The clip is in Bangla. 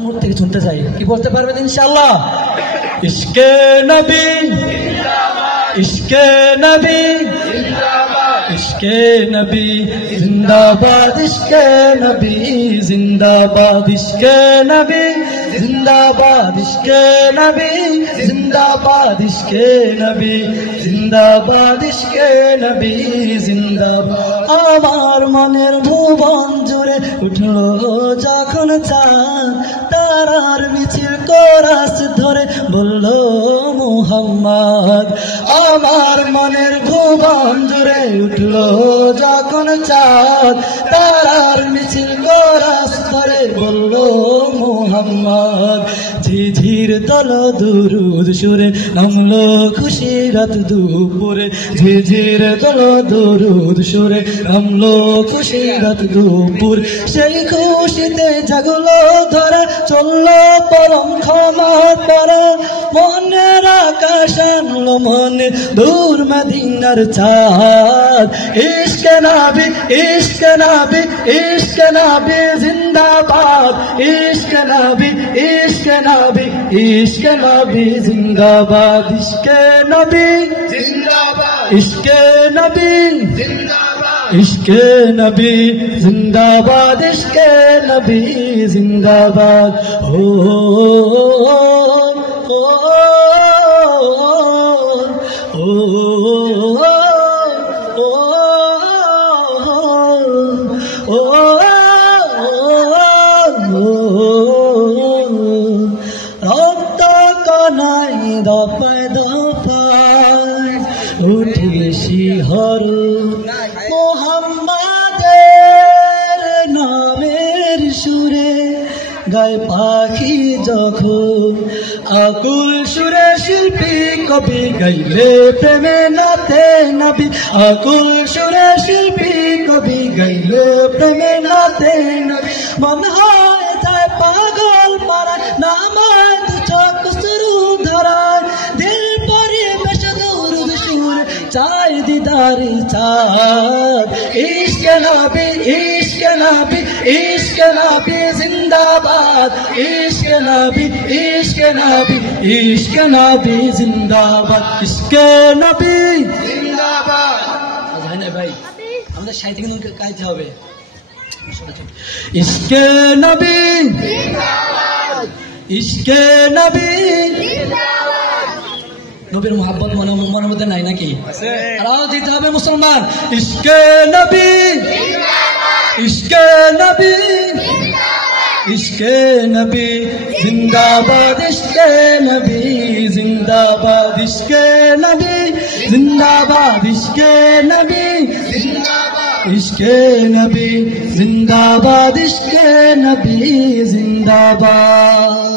মুহূর্তে শুনতে চাই, কি বলতে পারবেন ইনশাআল্লাহ? ইশকে নবী ইশকে নবী ইশকে নবী জিন্দাবাদ, ইশকে নবী জিন্দাবাদ, ইশকে নবী জিন্দাবাদ, ইশকে নবী জিন্দাবাদ, ইশকে নবী জিন্দাবাদ, ইশকে নবী জিন্দাবাদ। আমার মনের ভুবন জুড়ে উঠলো যখন চাঁদ, তারার মিছিল কোরাস ধরে বলল মুহাম্মদ। আমার মনের ভুবন জুড়ে উঠলো যখন চাঁদ, তারার মিছিল কোরাস ধরে বলল মুহাম্মদ। ঝিঝির দল দুরুদ সুরে নামলো খুশি রাত দুপুরে, ঝিঝির দল দুরুদ সুরে নামলো খুশি রাত দুপুর। সেই খুশিতে জাগলো ধরা চললো পরম ক্ষমা পরা, মনের আকাশ আনলো মনে দূর মদিনার চাঁদ। ইশকে নবী ইশকে নবী ইশকে নবী জিন্দাবাদ, ইশকে নবী ইশকে নবী ইশকে নবী জিন্দাবাদ, ইশকে নবী জিন্দাবাদ, ইশকে নবী জিন্দাবাদ, ইশকে নবী জিন্দাবাদ, ইশকে নবী জিন্দাবাদ। ও রক্ত কনাই দফায় দফায় উঠে শিহর মুহাম্মাদের নামের সুরে, গায় পাখি যখন আকুল সুরে শিল্পী কবি গাইলে প্রেমে নাতে নবী, আকুল সুরে শিল্পী কবি গাইলে প্রেমে নাতে নবী। মন হয় যায় পাগল পারা নামায় দু চোখ শুরু ধরায়, দিল পরিবেশ দুরুদ সুর চাই দিদারি চাঁদ। ইশকে নবী ইশকে নবী ইশকে নবী জিন্দাবাদ, ইশকে নবী ইশকে নবী ইশকে নবী জিন্দাবাদ, ইশকে নবী জিন্দাবাদ। জানেন ভাই আমাদের সাহিত্য কিন্তু গাইতে হবে। ইশকে নবী জিন্দাবাদ, ইশকে নবী জিন্দাবাদ। নবীর মোহাব্বত মনের মধ্যে নাই নাকি? আওয়াজ দিতে হবে মুসলমান। ইশকে নবী জিন্দাবাদ, ইশকে নবী জিন্দাবাদ, ইশকে নবী জিন্দাবাদ, ইশকে নবী জিন্দাবাদ, ইশকে নবী জিন্দাবাদ, ইশকে নবী জিন্দাবাদ, ইশকে নবী জিন্দাবাদ, ইশকে নবী জিন্দাবাদ।